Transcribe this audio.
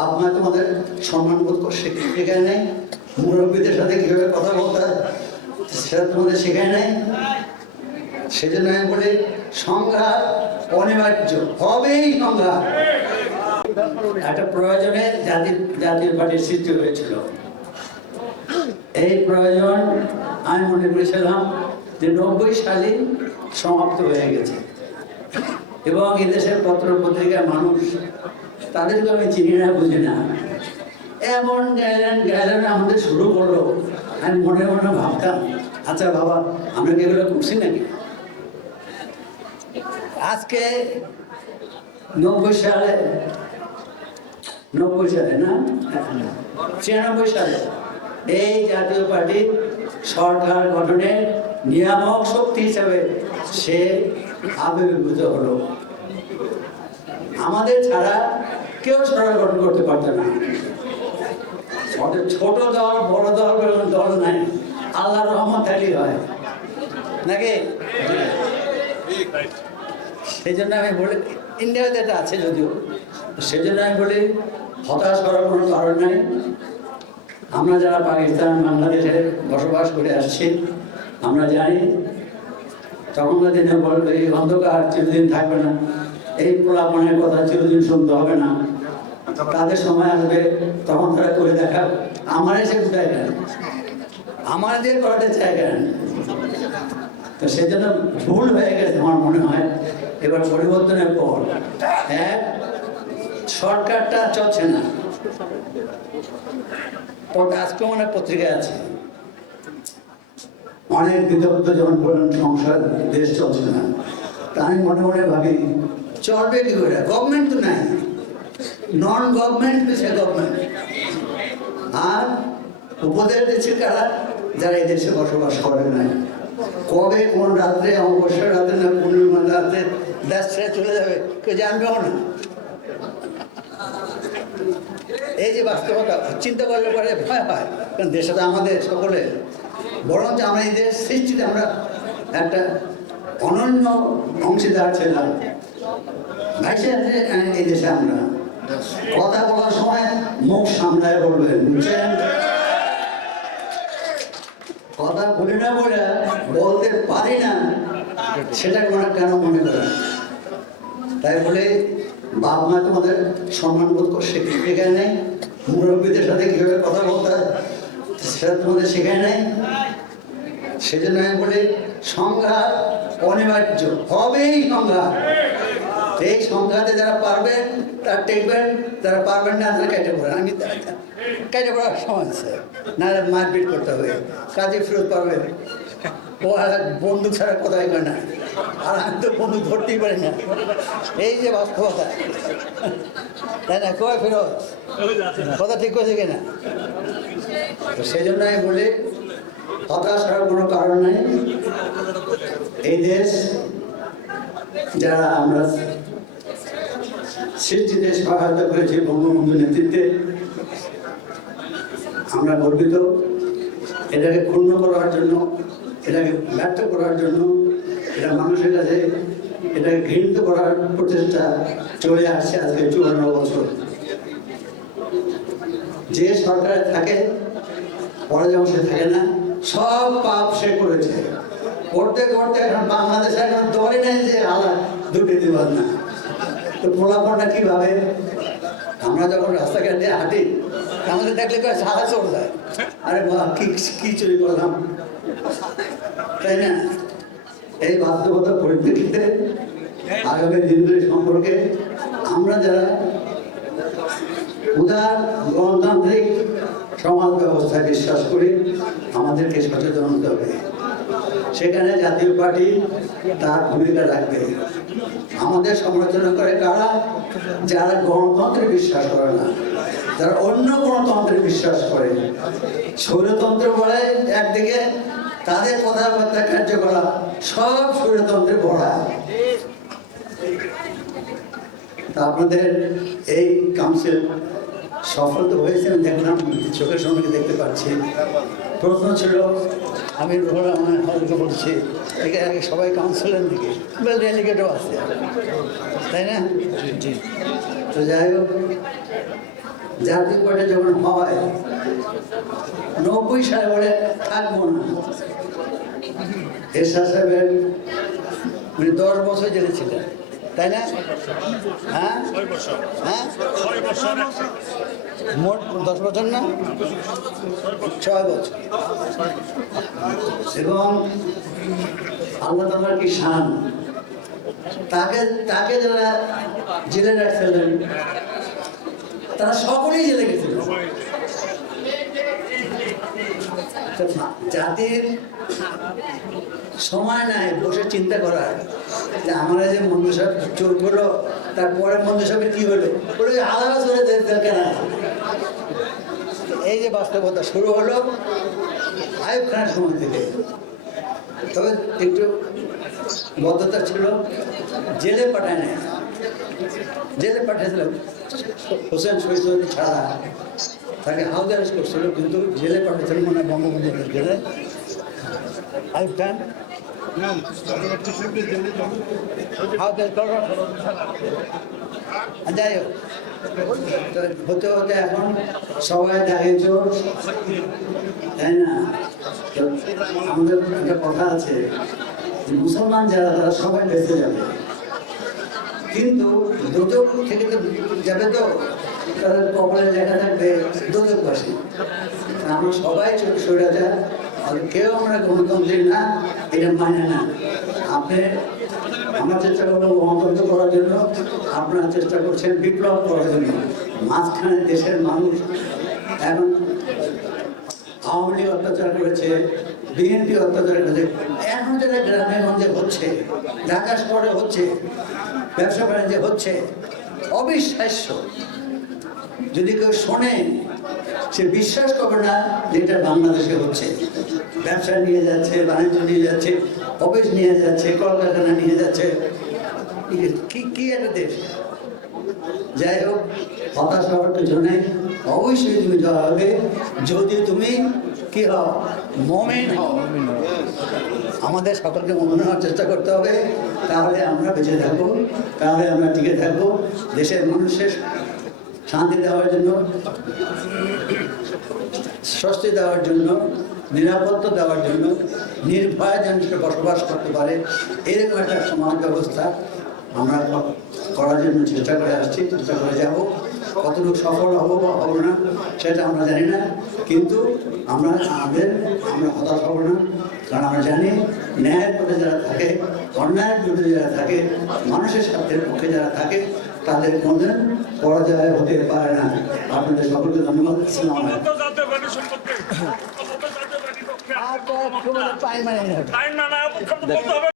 বাপ মা তোমাদের সম্মান বোধ করে শেখায় নাই? মুরব্বীদের সাথে কীভাবে কথা বলতে হয়, সেটা তোমাদের শেখায় নাই? সেজন্য আমি বলি, সংঘাত অনিবার্য, হবেই সংঘাত। একটা প্রয়োজনে জাতি জাতীয় পার্টির সৃষ্টি হয়েছিল। এই প্রয়োজন আমি মনে করেছিলাম যে নব্বই সালে সমাপ্ত হয়ে গেছে। এবং এদেশের পত্র পত্রিকার মানুষ তাদেরকে আমি চিনি না, বুঝি না। এমন গেলেন গেলেন আমাদের শুরু করল। আমি মনে মনে ভাবতাম আচ্ছা বাবা, আমরা কি এগুলো করছি নাকি? আজকে নব্বই সালে নব্বই সালে না? ছিয়ানব্বই সালে এই জাতীয় পার্টি সরকার গঠনের নিয়ামক শক্তি হিসাবে সে আবির্ভূত হলো। আমাদের ছাড়া কেউ সরকার গঠন করতে পারত না। ছোট দল, বড় দল, কোনো দল নাই। আল্লাহ রহমত আলী হয়। নাকি? সেই জন্য আমি বলি, ইন্ডিয়াতে এটা আছে যদিও। সেই জন্য আমি বলি, হতাশ করার কোনো কারণ নাই। আমরা যারা পাকিস্তান, বাংলাদেশে বসবাস করে আসছি, আমরা জানি, তখনকার দিনে বলবে, এই অন্ধকার চিরদিন থাকবে না। এই পোলাপনের কথা চিরদিন শুনতে হবে না। তাদের সময় আসবে, তখন তারা করে দেখা আমার এসে কেন আমার দিয়ে করাতে চায় কেন? তো সেজন্য ভুল হয়ে গেছে আমার মনে হয়। এবার পরিবর্তনের পর এক সরকারটা চলছে না। আজকে অনেক পত্রিকায় আছে। অনেক বিদগ্ধ যেমন বলেন সংসার, দেশ চলছে না। তা আমি মনে মনে ভাবি, চলবে কি করে? গভর্নমেন্ট তো নাই। নন গভর্নমেন্ট সে গভর্নমেন্ট আর উপদেশ দিচ্ছে কারা? যারা এই দেশে বসবাস করে নাই। কবে কোন রাত্রে, অমাবস্যার রাত্রে না পূর্ণিমার রাত্রে দেশ চলে যাবে, কেউ জানবেও না? এই যে বাস্তবতা, চিন্তা করলে পরে ভয় হয় কারণ দেশে তো আমাদের সকলে। বরঞ্চ আমরা এই দেশ সৃষ্টিতে আমরা একটা অনন্য অংশীদার ছিলাম। ভাইসে আছে, এই দেশে আমরা। কথা বলার সময় মুখ সামলায় বলবেন, বুঝছেন? কথা বলি না বলে বলতে পারি না, সেটা কোনো কেন মনে করেন তাই বলে বাপ মা তোমাদের সম্মান বোধ করে শেখ- শেখায় নেই, মুরব্বীদের সাথে কীভাবে কথা বলতে হয়, সেটা তোমাদের শেখায় নেই। সেজন্য আমি বলি, সংঘাত অনিবার্য, হবেই সংঘাত। এই সংঘাতে যারা পারবেন, তারা টেকবেন যারা পারবেন না, তারা কেটে পড়েন। আমি কেটে পড়ার আছে। নাহলে মারপিট করতে হবে। কাজে ফেরত পারবে ও আর বন্দুক ছাড়া কথাই কয় না? আর আমি তো বন্দুক ধরতেই পারি না। এই যে বাস্তবতা। তাই না? কয় ফেরত? কথা ঠিক করেছে কিনা? তো সেই জন্য আমি বলি, হতাশ হওয়ার কোনো কারণ নেই। এই দেশ যারা আমরা সৃষ্টিতে সহায়তা করেছি বঙ্গবন্ধু নেতৃত্বে। আমরা গর্বিত। এটাকে ক্ষুণ্ণ করার জন্য, এটাকে ব্যর্থ করার জন্য, এটা মানুষের কাছে এটাকে ঘৃণিত করার প্রচেষ্টা চলে আসছে আজকে চুয়ান্ন বছর। যে সরকারে থাকে, পরে যেমন সে থাকে না, সব পাপ সে করেছে। করতে করতে এখন বাংলাদেশে এখন দলই নেই যে আলাদা দুটি দিবার না। তো ফলাফলটা কীভাবে? আমরা যখন রাস্তাঘাট হাঁটি, আমাদের দেখলে সাদা চলে যায়। আরে বাহ, কি কি চুরি করলাম? তাই না? এই বাস্তবতার পরিপ্রেক্ষিতে আগামী দিনগুলি সম্পর্কে আমরা যারা উদার, গণতান্ত্রিক সমাজ ব্যবস্থায় বিশ্বাস করি, আমাদেরকে সচেতন হতে হবে। সেখানে জাতীয় পার্টি তার ভূমিকা রাখবে। আমাদের সমালোচনা করে কারা? যারা গণতন্ত্রে বিশ্বাস করে না, যারা অন্য গণতন্ত্রে বিশ্বাস করে। স্বৈরতন্ত্র বলে একদিকে, তাদের কথাবার্তা, কার্যকলাপ, সব স্বৈরতন্ত্রে ভরা। আপনাদের এই কাউন্সিল সফল তো হয়েছে আমি দেখলাম চোখের সঙ্গে দেখতে পাচ্ছি। প্রশ্ন ছিল আমি রুহুল রহমান হলকে বলছি এখানে সবাই কাউন্সিলের দিকে ডেলিগেটও আছে। তাই না? তো যাই হোক জাতীয় পার্টি যখন হয় নব্বই সালে বলে থাকব না। এরশাদ সাহেবের উনি দশ বছর জেলে ছিলেন। তাই না? হ্যাঁ? হ্যাঁ? মোট দশ বছর না? ছয় বছর। এবং আল্লাহ তালার কি শান? তাকে তাকে যারা জেলে রাখছিলেন তারা সকলেই জেলে গেছিল তো জাতির সময় নাই, বসে চিন্তা করার যে আমরা যে মন্দির সব চোর করল, তারপরে মন্দির সবে কি হলো? বলে আলাদা চলে যেতে কেন এই যে বাস্তবতা শুরু হলো আয়ুব খানের সময় থেকে। তবে একটু বদ্ধতা ছিল, জেলে পাঠায় নাই। জেলে পাঠিয়েছিল হোসেন শহীদ ছাড়া। তাকে হাউস অ্যারেস্ট করছিল কিন্তু জেলে পাঠিয়েছিল মনে হয় বঙ্গবন্ধুদের জেলে। আর যাই হোক। হতে হতে এখন সবাই দেখে তাই না? আমাদের একটা কথা আছে মুসলমান যারা তারা সবাই বেঁচে যাবে। কিন্তু দুটো থেকে তো যাবে তো? তাদের কপালে লেখা থাকবে দুদকবাসী আমরা সবাই ছোট সৈরাচার আর কেউ আমরা গণতন্ত্রী না, এটা মানে না। আপনি আমরা চেষ্টা করব গণতন্ত্র করার জন্য, আপনারা চেষ্টা করছেন বিপ্লব করার জন্য। মাঝখানে দেশের মানুষ এখন আওয়ামী লীগ অত্যাচার করেছে, বিএনপি অত্যাচার করেছে এখন যেটা গ্রামে গঞ্জে হচ্ছে ঢাকা শহরে হচ্ছে, ব্যবসা বাণিজ্যে হচ্ছে, অবিশ্বাস্য। যদি কেউ শোনে, সে বিশ্বাস করবে না যে এটা বাংলাদেশে হচ্ছে। ব্যবসা নিয়ে যাচ্ছে, বাণিজ্য নিয়ে যাচ্ছে, অফিস নিয়ে যাচ্ছে, কলকারখানা নিয়ে যাচ্ছে। কি কি একটা দেশ? যাই হোক, হতাশ হওয়ার কিছু অবশ্যই তুমি যাওয়া হবে। যদি তুমি কি হও, মমিন হও। আমাদের সকলকে মমিন হওয়ার চেষ্টা করতে হবে। তাহলে আমরা বেঁচে থাকব, তাহলে আমরা টিকে থাকব। দেশের মানুষের শান্তি দেওয়ার জন্য, স্বস্তি দেওয়ার জন্য, নিরাপত্তা দেওয়ার জন্য নির্ভয় যেন বসবাস করতে পারে, এরকম একটা সমাজ ব্যবস্থা আমরা করার জন্য চেষ্টা করে আসছি, চেষ্টা করে যাব। কতটুকু সফল হব বা হব না, সেটা আমরা জানি না। কিন্তু আমরা আমাদের আমরা হতাশ হব না, কারণ আমরা জানি ন্যায়ের পথে যারা থাকে, অন্যায়ের বিরুদ্ধে যারা থাকে, মানুষের স্বার্থের পক্ষে যারা থাকে তাদের কোনো পরাজয় হতে পারে না। আপনাদের সকলকে ধন্যবাদ। আর নাই। টাইম না। হবে।